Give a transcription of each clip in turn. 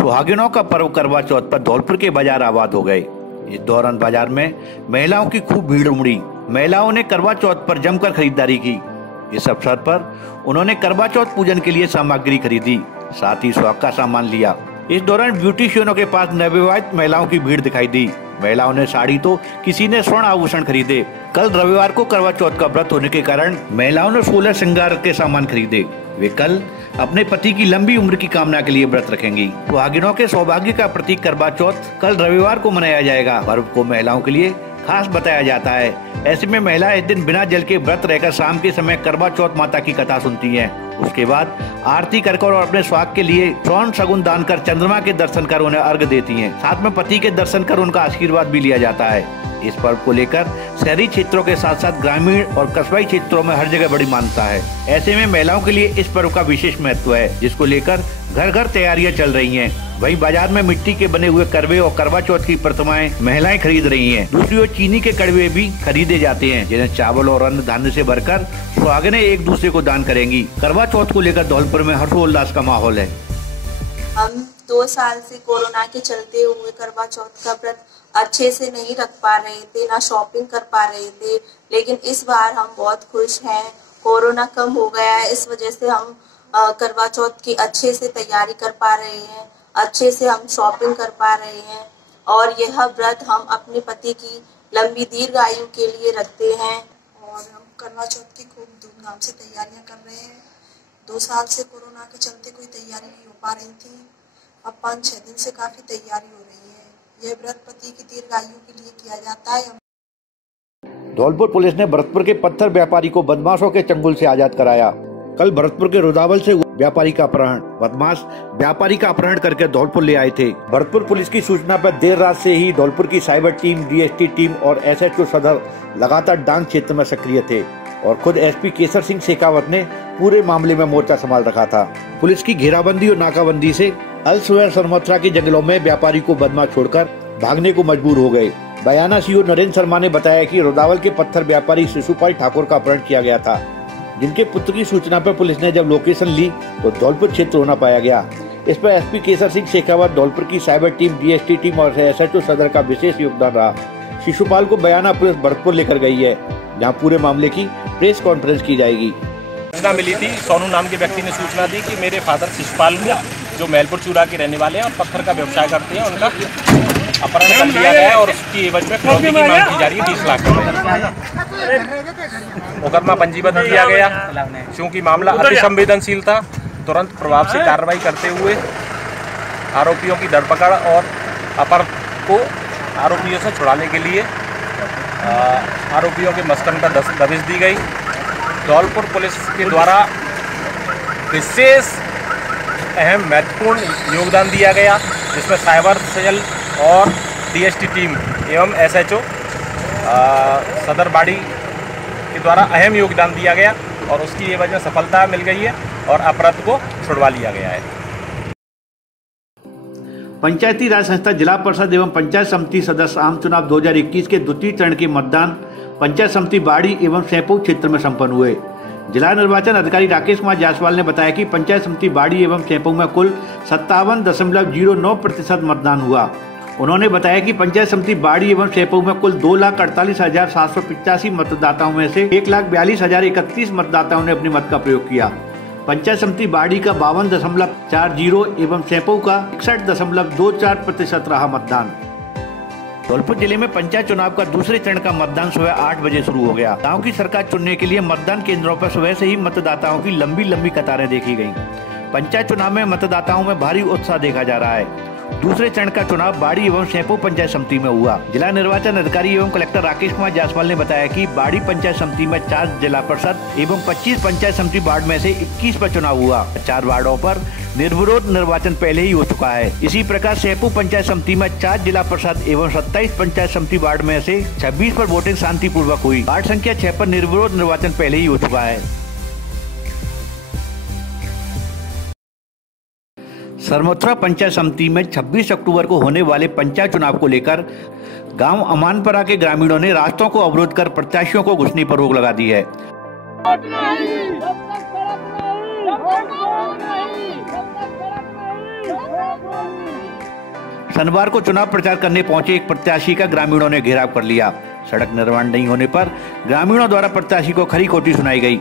सुहागिनों का पर्व करवा चौथ पर धौलपुर के बाजार आबाद हो गए। इस दौरान बाजार में महिलाओं की खूब भीड़ उमड़ी। महिलाओं ने करवा चौथ पर जमकर खरीदारी की। इस अवसर पर उन्होंने करवा चौथ पूजन के लिए सामग्री खरीदी, साथ ही सुहाग का सामान लिया। इस दौरान ब्यूटीशियनों के पास नवविवाहित महिलाओं की भीड़ दिखाई दी। महिलाओं ने साड़ी तो किसी ने स्वर्ण आभूषण खरीदे। कल रविवार को करवा चौथ का व्रत होने के कारण महिलाओं ने 16 श्रृंगार के सामान खरीदे। वे कल अपने पति की लंबी उम्र की कामना के लिए व्रत रखेंगी। सुहागिनों के सौभाग्य का प्रतीक करवा चौथ कल रविवार को मनाया जाएगा। पर्व को महिलाओं के लिए खास बताया जाता है। ऐसे में महिलाएं इस दिन बिना जल के व्रत रहकर शाम के समय करवा चौथ माता की कथा सुनती हैं। उसके बाद आरती कर और अपने स्वाग के लिए स्वर्ण शगुन दान कर चंद्रमा के दर्शन कर उन्हें अर्घ देती हैं। साथ में पति के दर्शन कर उनका आशीर्वाद भी लिया जाता है। इस पर्व को लेकर शहरी क्षेत्रों के साथ साथ ग्रामीण और कस्बाई क्षेत्रों में हर जगह बड़ी मान्यता है। ऐसे में महिलाओं के लिए इस पर्व का विशेष महत्व है, जिसको लेकर घर घर तैयारियां चल रही हैं। वहीं बाजार में मिट्टी के बने हुए करवे और करवा चौथ की प्रतिमाएं महिलाएं खरीद रही हैं। दूसरी ओर चीनी के कड़वे भी खरीदे जाते हैं, जिन्हें चावल और अन्न धान्य से भरकर सुहागिनें एक दूसरे को दान करेंगी। करवा चौथ को लेकर धौलपुर में हर्षोल्लास का माहौल है। हम 2 साल से कोरोना के चलते हुए करवा चौथ का व्रत अच्छे से नहीं रख पा रहे थे, ना शॉपिंग कर पा रहे थे, लेकिन इस बार हम बहुत खुश हैं। कोरोना कम हो गया है, इस वजह से हम करवा चौथ की अच्छे से तैयारी कर पा रहे हैं, अच्छे से हम शॉपिंग कर पा रहे हैं। और यह व्रत हम अपने पति की लंबी दीर्घ आयु के लिए रखते हैं। और हम करवा चौथ की खूब धूमधाम से तैयारियां कर रहे हैं। 2 साल से कोरोना के चलते कोई तैयारी नहीं हो पा रही थी, अब 5-6 दिन से काफी तैयारी हो रही है। यह व्रत पति की दीर्घ आयु के लिए किया जाता है। धौलपुर पुलिस ने भरतपुर के पत्थर व्यापारी को बदमाशों के चंगुल से आजाद कराया। कल भरतपुर के रुदावल से व्यापारी का अपहरण। बदमाश व्यापारी का अपहरण करके धौलपुर ले आए थे। भरतपुर पुलिस की सूचना पर देर रात से ही धौलपुर की साइबर टीम, डीएसटी टीम और एसएचओ सदर लगातार डांग क्षेत्र में सक्रिय थे और खुद एसपी केसर सिंह शेखावत ने पूरे मामले में मोर्चा संभाल रखा था। पुलिस की घेराबंदी और नाकाबंदी से अल सुवैर सरमथरा के जंगलों में व्यापारी को बदमाश छोड़कर भागने को मजबूर हो गए। बयाना सीओ नरेंद्र शर्मा ने बताया कि रुदावल के पत्थर व्यापारी शिशुपाल ठाकुर का अपहरण किया गया था, जिनके पुत्र की सूचना पर पुलिस ने जब लोकेशन ली तो धौलपुर क्षेत्र होना पाया गया। इस पर एसपी केसर सिंह शेखावत, धौलपुर की साइबर टीम, डीएसटी टीम और एसएचओ सदर का विशेष योगदान रहा। शिशुपाल को बयाना पुलिस भरतपुर लेकर गई है, जहाँ पूरे मामले की प्रेस कॉन्फ्रेंस की जाएगी। सूचना मिली थी, सोनू नाम के व्यक्ति ने सूचना दी कि मेरे फादर शिशुपाल जो मैलपुर चूड़ा के रहने वाले हैं और पत्थर का व्यवसाय करते हैं, उनका अपहरण कर लिया गया है और उसकी एवज में फिरौती की मांग की जा रही है 20 लाख रुपए। मुकदमा पंजीबद्ध किया गया। क्योंकि मामला अति संवेदनशील था, तुरंत प्रभाव से कार्रवाई करते हुए आरोपियों की धरपकड़ और अपहरण को आरोपियों से छुड़ाने के लिए आरोपियों के मस्कन पर दबिश दी गई। धौलपुर पुलिस के द्वारा विशेष अहम महत्वपूर्ण योगदान दिया गया, जिसमें साइबर सेल और डीएसटी टीम एवं एसएचओ सदर बाड़ी के द्वारा अहम योगदान दिया गया और उसकी एवज में सफलता मिल गई है और अपराध को छुड़वा लिया गया है। पंचायती राज संस्था, जिला परिषद एवं पंचायत समिति सदस्य आम चुनाव 2021 के द्वितीय चरण के मतदान पंचायत समिति बाड़ी एवं सैंपौ क्षेत्र में संपन्न हुए। जिला निर्वाचन अधिकारी राकेश कुमार जायसवाल ने बताया कि पंचायत समिति बाड़ी एवं सैंपौ में कुल 57.09% मतदान हुआ। उन्होंने बताया कि पंचायत समिति बाड़ी एवं सैंपौ में कुल 2,48,785 मतदाताओं में से 1,42,031 मतदाताओं ने अपने मत का प्रयोग किया। पंचायत समिति बाड़ी का 52.40 एवं सैंपौ का 61.24% रहा मतदान। धौलपुर जिले में पंचायत चुनाव का दूसरे चरण का मतदान सुबह 8 बजे शुरू हो गया। गांव की सरकार चुनने के लिए मतदान केंद्रों पर सुबह से ही मतदाताओं की लंबी कतारें देखी गयी। पंचायत चुनाव में मतदाताओं में भारी उत्साह देखा जा रहा है। दूसरे चरण का चुनाव बाड़ी एवं सैंपौ पंचायत समिति में हुआ। जिला निर्वाचन अधिकारी एवं कलेक्टर राकेश कुमार जायसवाल ने बताया कि बाड़ी पंचायत समिति में 4 जिला परिषद एवं 25 पंचायत समिति वार्ड में से 21 पर चुनाव हुआ। 4 वार्डों पर निर्विरोध निर्वाचन पहले ही हो चुका है। इसी प्रकार सैंपौ पंचायत समिति में 4 जिला परिषद एवं 27 पंचायत समिति वार्ड में से 26 पर वोटिंग शांतिपूर्वक हुई। वार्ड संख्या 6 पर निर्विरोध निर्वाचन पहले ही हो चुका है। सरमथरा पंचायत समिति में 26 अक्टूबर को होने वाले पंचायत चुनाव को लेकर गांव अमानपरा के ग्रामीणों ने रास्तों को अवरोध कर प्रत्याशियों को घुसने पर रोक लगा दी है। नहीं शनिवार को चुनाव प्रचार करने पहुंचे एक प्रत्याशी का ग्रामीणों ने घेराव कर लिया। सड़क निर्माण नहीं होने पर ग्रामीणों द्वारा प्रत्याशी को खरी खोटी सुनाई गई।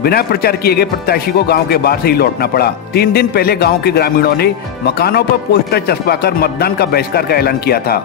बिना प्रचार किए गए प्रत्याशी को गांव के बाहर से ही लौटना पड़ा। 3 दिन पहले गांव के ग्रामीणों ने मकानों पर पोस्टर चस्पाकर मतदान का बहिष्कार का ऐलान किया था।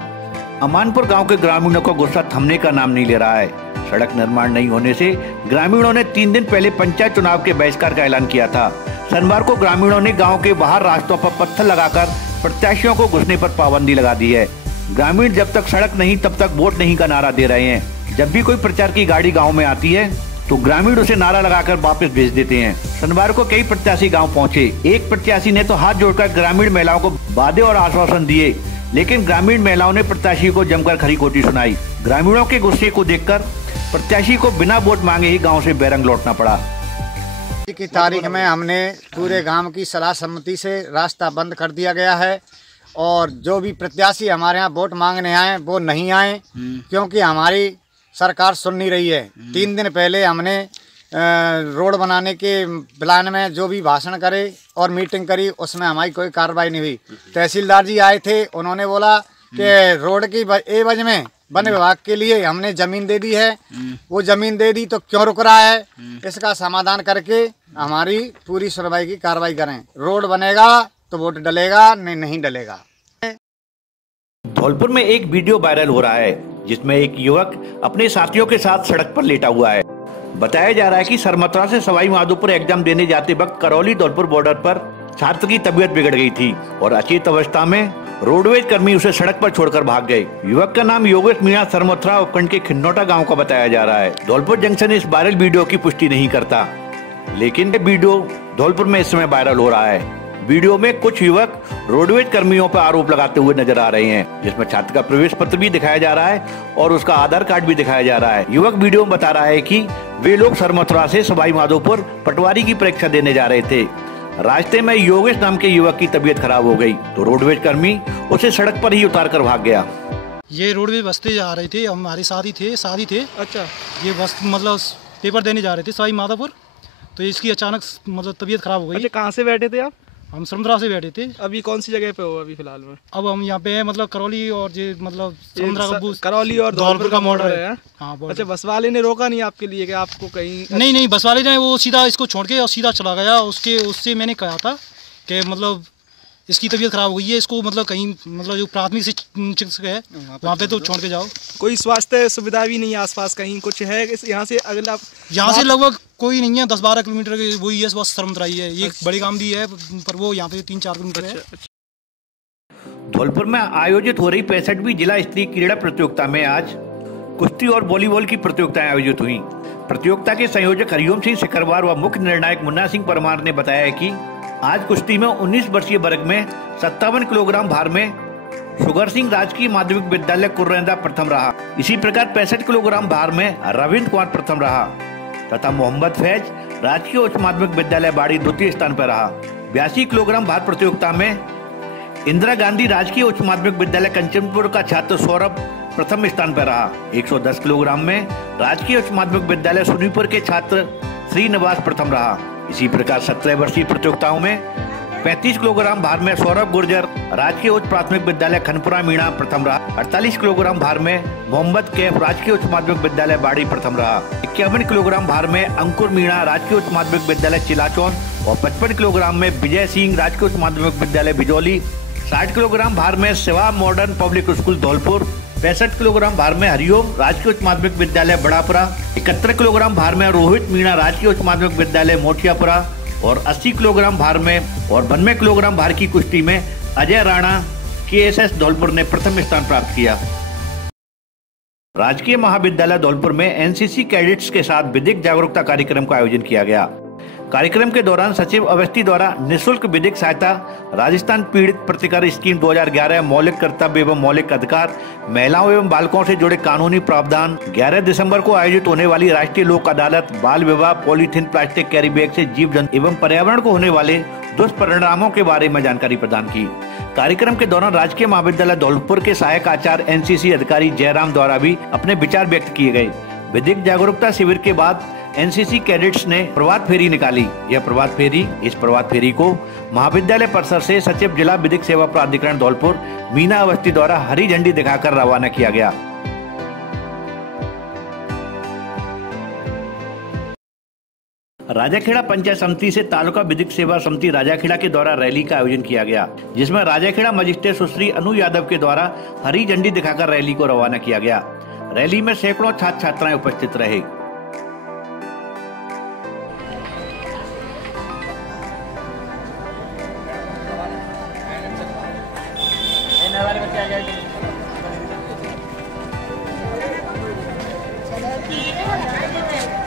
अमानपुर गांव के ग्रामीणों को गुस्सा थमने का नाम नहीं ले रहा है। सड़क निर्माण नहीं होने से ग्रामीणों ने 3 दिन पहले पंचायत चुनाव के बहिष्कार का ऐलान किया था। शनिवार को ग्रामीणों ने गाँव के बाहर रास्तों पर पत्थर लगाकर प्रत्याशियों को घुसने पर पाबंदी लगा दी है। ग्रामीण जब तक सड़क नहीं तब तक वोट नहीं का नारा दे रहे हैं। जब भी कोई प्रचार की गाड़ी गाँव में आती है तो ग्रामीण उसे नारा लगाकर वापस भेज देते हैं। शनिवार को कई प्रत्याशी गांव पहुंचे। एक प्रत्याशी ने तो हाथ जोड़कर ग्रामीण महिलाओं को वादे और आश्वासन दिए, लेकिन ग्रामीण महिलाओं ने प्रत्याशी को जमकर खरी खोटी सुनाई। ग्रामीणों के गुस्से को देखकर प्रत्याशी को बिना वोट मांगे ही गाँव से बैरंग लौटना पड़ा। की तारीख में हमने पूरे गांव की सलाह सम्मति से रास्ता बंद कर दिया गया है और जो भी प्रत्याशी हमारे यहाँ वोट मांगने आए वो नहीं आए, क्योंकि हमारी सरकार सुन नहीं रही है। 3 दिन पहले हमने रोड बनाने के प्लान में जो भी भाषण करे और मीटिंग करी, उसमें हमारी कोई कार्रवाई नहीं हुई। तहसीलदार जी आए थे, उन्होंने बोला कि रोड की एवज में वन विभाग के लिए हमने जमीन दे दी है। वो जमीन दे दी तो क्यों रुक रहा है, इसका समाधान करके हमारी पूरी सुनवाई की कार्रवाई करें। रोड बनेगा तो वोट डलेगा, नहीं डलेगा। धौलपुर में एक वीडियो वायरल हो रहा है जिसमें एक युवक अपने साथियों के साथ सड़क पर लेटा हुआ है। बताया जा रहा है कि सरमथुरा से सवाई माधोपुर एग्जाम देने जाते वक्त करौली धौलपुर बॉर्डर पर छात्र की तबीयत बिगड़ गई थी और अचेत अवस्था में रोडवेज कर्मी उसे सड़क पर छोड़कर भाग गए। युवक का नाम योगेश मीणा सरमथुरा उपखंड के खिन्नौटा गाँव का बताया जा रहा है। धौलपुर जंक्शन इस वायरल वीडियो की पुष्टि नहीं करता, लेकिन ये वीडियो धौलपुर में इस समय वायरल हो रहा है। वीडियो में कुछ युवक रोडवेज कर्मियों पर आरोप लगाते हुए नजर आ रहे हैं, जिसमें छात्र का प्रवेश पत्र भी दिखाया जा रहा है और उसका आधार कार्ड भी दिखाया जा रहा है। युवक वीडियो में बता रहा है कि वे लोग सरमथुरा से सवाई माधोपुर पटवारी की परीक्षा देने जा रहे थे। रास्ते में योगेश नाम के युवक की तबीयत खराब हो गई तो रोडवेज कर्मी उसे सड़क पर ही उतार कर भाग गया। ये रोडवेज बस्ते जा रहे थे, हमारे साथी थे। अच्छा, ये बस मतलब पेपर देने जा रहे थे सवाई माधोपुर, तो इसकी अचानक मतलब तबीयत खराब हो गई। अच्छा, कहाँ से बैठे थे आप? हम सरमथुरा से बैठे थे। अभी कौन सी जगह पे हो अभी फिलहाल में? अब हम यहाँ पे हैं, मतलब करौली और ये मतलब करौली और धौलपुर का बॉर्डर है। हाँ, अच्छा, बस वाले ने रोका नहीं आपके लिए कि आपको कहीं? नहीं, बस वाले ने वो सीधा इसको छोड़ के और सीधा चला गया। उससे मैंने कहा था कि मतलब इसकी तबीयत खराब हो गई है, इसको मतलब कहीं मतलब जो प्राथमिक चिकित्सक है वहाँ पे तो छोड़ के जाओ। कोई स्वास्थ्य सुविधा भी नहीं है आसपास कहीं कुछ है? यहाँ से अगला यहाँ से लगभग कोई नहीं है, 10-12 किलोमीटर की वही है, बस सरमथुरा ही है। ये बड़ी गांव भी है पर वो यहाँ पे 3-4 किलोमीटर है। धौलपुर में आयोजित हो रही 65वीं जिला स्तरीय क्रीड़ा प्रतियोगिता में आज कुश्ती और वॉलीबॉल की प्रतियोगिताएं आयोजित हुई। प्रतियोगिता के संयोजक हरिओम सिंह सिकरवार व मुख्य निर्णायक मुन्ना सिंह परमार ने बताया कि आज कुश्ती में 19 वर्षीय वर्ग में 57 किलोग्राम भार में शुगर सिंह राजकीय माध्यमिक विद्यालय कुर्रेंदा प्रथम रहा। इसी प्रकार 65 किलोग्राम भार में रविंद्र कुमार प्रथम रहा तथा मोहम्मद फैज राजकीय उच्च माध्यमिक विद्यालय बाड़ी द्वितीय स्थान पर रहा। 82 किलोग्राम भार प्रतियोगिता में इंदिरा गांधी राजकीय उच्च माध्यमिक विद्यालय कंचनपुर का छात्र सौरभ प्रथम स्थान पर रहा। 110 किलोग्राम में राजकीय उच्च माध्यमिक विद्यालय सुनीपुर के छात्र श्रीनिवास प्रथम रहा। इसी प्रकार 17 वर्षीय प्रतियोगिताओं में 35 किलोग्राम भार में सौरभ गुर्जर राजकीय उच्च प्राथमिक विद्यालय खनपुरा मीणा प्रथम रहा। 48 किलोग्राम भार में मोहम्मद कैफ राजकीय उच्च माध्यमिक विद्यालय बाड़ी प्रथम रहा। 51 किलोग्राम भार में अंकुर मीणा राजकीय उच्च माध्यमिक विद्यालय चिलाचौन और 55 किलोग्राम में विजय सिंह राजकीय उच्च माध्यमिक विद्यालय बिजौली। 60 किलोग्राम भार में Shiva modern public school Dholpur. 65 kilogram भार में हरिओम राजकीय उच्च माध्यमिक विद्यालय बड़ापुरा। 71 किलोग्राम भार में रोहित मीणा राजकीय उच्च माध्यमिक विद्यालय मोटियापुरा और 80 किलोग्राम भार में और 92 किलोग्राम भार की कुश्ती में अजय राणा KSS धौलपुर ने प्रथम स्थान प्राप्त किया। राजकीय महाविद्यालय धौलपुर में NCC कैडेट्स के साथ विधिक जागरूकता कार्यक्रम का आयोजन किया गया। कार्यक्रम के दौरान सचिव अवस्थी द्वारा निःशुल्क विधिक सहायता, राजस्थान पीड़ित प्रतिकार स्कीम 2011, मौलिक कर्तव्य एवं मौलिक अधिकार, महिलाओं एवं बालकों से जुड़े कानूनी प्रावधान, 11 दिसंबर को आयोजित होने वाली राष्ट्रीय लोक अदालत, बाल विवाह, पॉलीथीन प्लास्टिक कैरी बैग से जीव जंतु एवं पर्यावरण को होने वाले दुष्परिणामों के बारे में जानकारी प्रदान की। कार्यक्रम के दौरान राजकीय महाविद्यालय धौलपुर के सहायक आचार्य NCC अधिकारी जयराम द्वारा भी अपने विचार व्यक्त किए गए। विधिक जागरूकता शिविर के बाद एनसीसी कैडेट्स ने प्रभात फेरी निकाली। इस प्रभात फेरी को महाविद्यालय परिसर से सचिव जिला विधिक सेवा प्राधिकरण धौलपुर मीना अवस्थी द्वारा हरी झंडी दिखाकर रवाना किया गया। राजाखेड़ा पंचायत समिति से तालुका विधिक सेवा समिति राजाखेड़ा के द्वारा रैली का आयोजन किया गया, जिसमें राजाखेड़ा मजिस्ट्रेट सुश्री अनु यादव के द्वारा हरी झंडी दिखाकर रैली को रवाना किया गया। रैली में सैकड़ों छात्र छात्राएं उपस्थित रहे। चलो